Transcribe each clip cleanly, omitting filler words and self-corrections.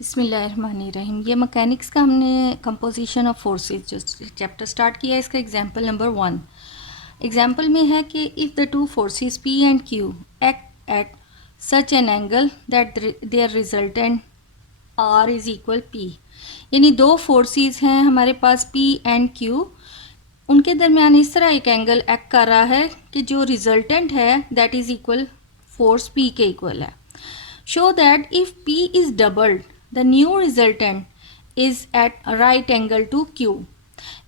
बिस्मिल्लाहिर्रहमानिर्रहीम। ये मैकेनिक्स का हमने कंपोजिशन ऑफ फोर्सेस जो चैप्टर स्टार्ट किया है, इसका एग्जांपल नंबर 1। एग्जांपल में है कि if the two forces P and Q act at such an angle that their resultant R is equal P, यानी दो फोर्सेस हैं हमारे पास P एंड Q, उनके दरमियान इस तरह एक एंगल एक्ट कर रहा है कि जो रिजल्टेंट है that is equal force P के इक्वल है। Show that if P is doubled, the new resultant is at a right angle to Q।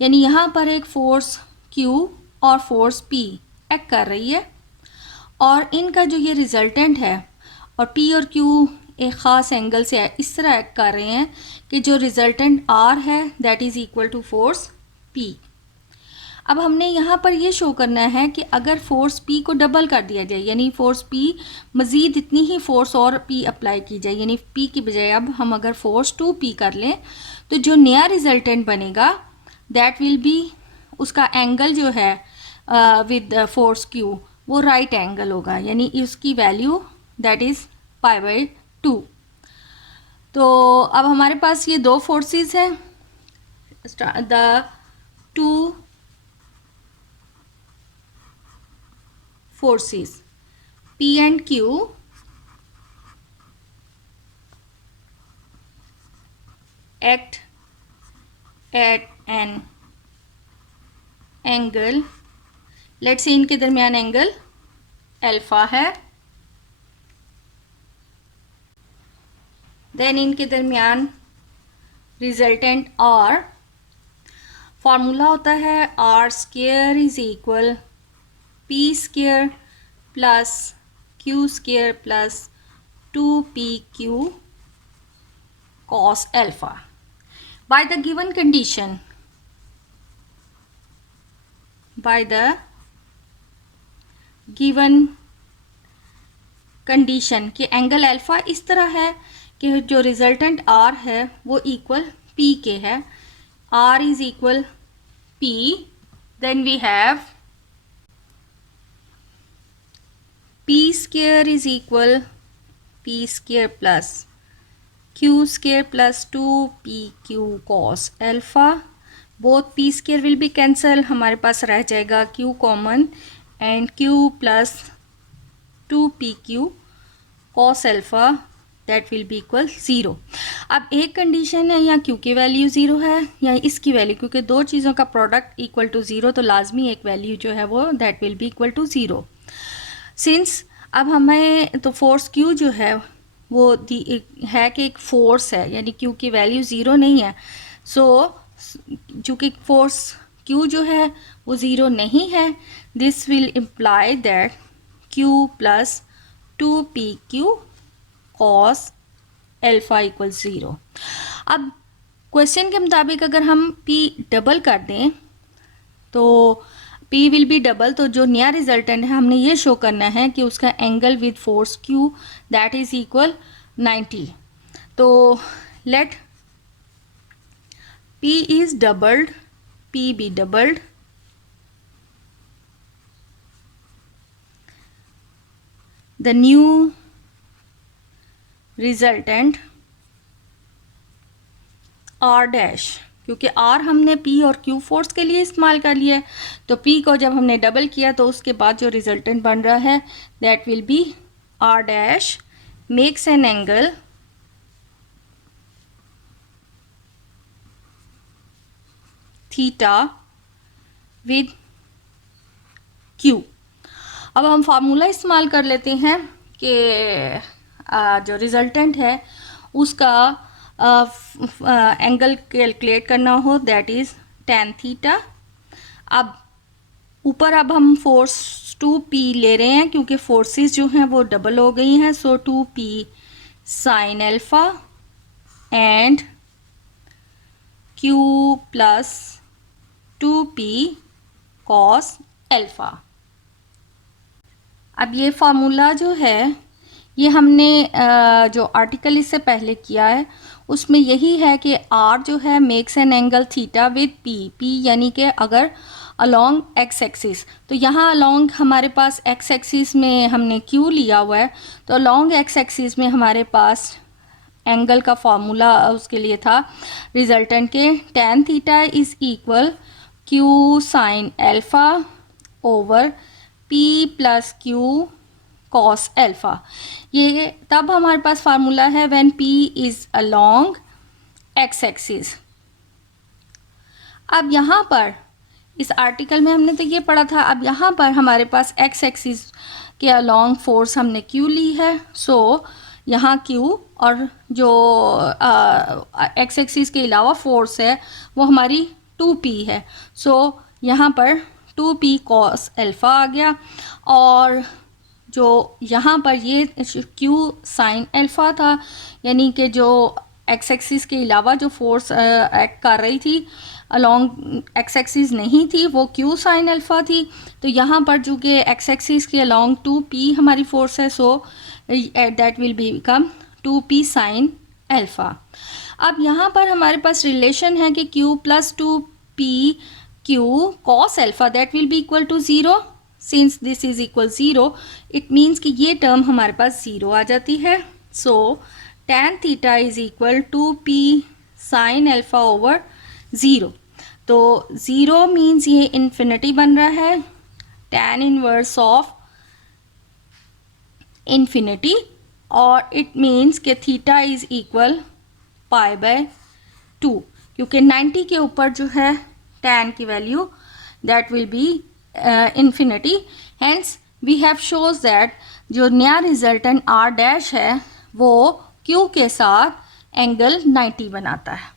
यानी यहाँ पर एक फोर्स Q और फोर्स P एक्ट कर रही है और इनका जो ये रिजल्टेंट है और P और Q एक ख़ास एंगल से इस तरह एक्ट कर रहे हैं कि जो रिजल्टेंट R है that is equal to force P। अब हमने यहाँ पर ये शो करना है कि अगर फोर्स P को डबल कर दिया जाए, यानी फोर्स P मज़ीद इतनी ही फोर्स और P अप्लाई की जाए, यानी P की बजाय अब हम अगर फोर्स 2P कर लें तो जो नया रिजल्टेंट बनेगा दैट विल बी, उसका एंगल जो है विद फोर्स Q वो राइट एंगल होगा, यानी उसकी वैल्यू दैट इज़ π/2। तो अब हमारे पास ये दो फोर्सेस हैं, the two forces P and Q act at an angle, let's say इनके दरमियान एंगल अल्फा है, देन इनके दरमियान रिजल्टेंट R, फार्मूला होता है R² is equal P square plus Q square plus 2PQ cos alpha। by the given condition, by the given condition कि angle alpha इस तरह है कि जो रिजल्टेंट R है वो इक्वल P के है, R is equal P, then we have P square is equal P square plus Q square plus 2PQ cos alpha। both P square will be cancel, हमारे पास रह जाएगा Q common and Q plus 2PQ cos alpha that will be equal 0। अब एक condition है या Q की value 0 है या इसकी वैल्यू, क्योंकि दो चीज़ों का प्रोडक्ट इक्वल टू 0 तो लाजमी एक वैल्यू जो है वो that will be equal to 0। Since अब हमें तो फोर्स Q जो है वो है कि एक फोर्स है, यानी Q की वैल्यू 0 नहीं है, सो चूँकि फोर्स Q जो है वो 0 नहीं है, this will imply that Q plus 2PQ cos alpha equal 0। अब क्वेश्चन के मुताबिक अगर हम P डबल कर दें तो P विल बी डबल, तो जो नया रिजल्टेंट है हमने ये शो करना है कि उसका angle with force Q that is equal 90। तो let P is doubled, P be doubled, the new resultant R dash, क्योंकि R हमने P और Q फोर्स के लिए इस्तेमाल कर लिया है, तो P को जब हमने डबल किया तो उसके बाद जो रिजल्टेंट बन रहा है that will B R dash makes an angle theta with Q। अब हम फार्मूला इस्तेमाल कर लेते हैं कि जो रिजल्टेंट है उसका एंगल कैलकुलेट करना हो दैट इज़ tan थीटा। अब ऊपर अब हम फोर्स 2P ले रहे हैं क्योंकि फोर्सेस जो हैं वो डबल हो गई हैं, सो 2P sine alpha and Q plus 2P cos alpha. अब ये फार्मूला जो है ये हमने जो आर्टिकल इससे पहले किया है उसमें यही है कि R जो है makes an angle theta with P यानी कि अगर अलोंग एक्स एक्सिस, तो यहाँ अलोंग हमारे पास एक्स एक्सिस में हमने Q लिया हुआ है, तो अलोंग एक्स एक्सिस में हमारे पास एंगल का फॉर्मूला उसके लिए था रिजल्टेंट के, tan theta is equal Q sine alpha over P plus Q cos alpha. ये तब हमारे पास फार्मूला है when p is along x axis. अब यहाँ पर इस आर्टिकल में हमने तो ये पढ़ा था, अब यहाँ पर हमारे पास x एक्सिस के अलोंग फोर्स हमने q ली है। सो यहाँ q और जो x एक्सिस के अलावा फोर्स है वो हमारी 2p है। सो यहाँ पर 2p कॉस एल्फ़ा आ गया, और जो यहाँ पर ये q साइन एल्फ़ा था, यानी कि जो x एक्सिस के अलावा जो फोर्स एक्ट कर रही थी अलोंग x एक्सिस नहीं थी, वो q साइन एल्फ़ा थी। तो यहाँ पर जो कि x एक्सिस के अलोंग 2p हमारी फोर्स है, so that will be become 2p sine alpha. अब यहाँ पर हमारे पास रिलेशन है कि q plus 2p q cos alpha that will be equal to 0। Since this is equal 0, it means कि ये टर्म हमारे पास 0 आ जाती है। So tan theta is equal to p sine alpha over 0। तो 0 मीन्स ये इन्फिनिटी बन रहा है, tan इनवर्स ऑफ इन्फिनिटी, और इट मीन्स कि theta is equal pi by 2, क्योंकि 90 के ऊपर जो है tan की value that will be infinity. Hence we have shows that जो नया रिजल्टेंट r डैश है वो q के साथ एंगल 90 बनाता है।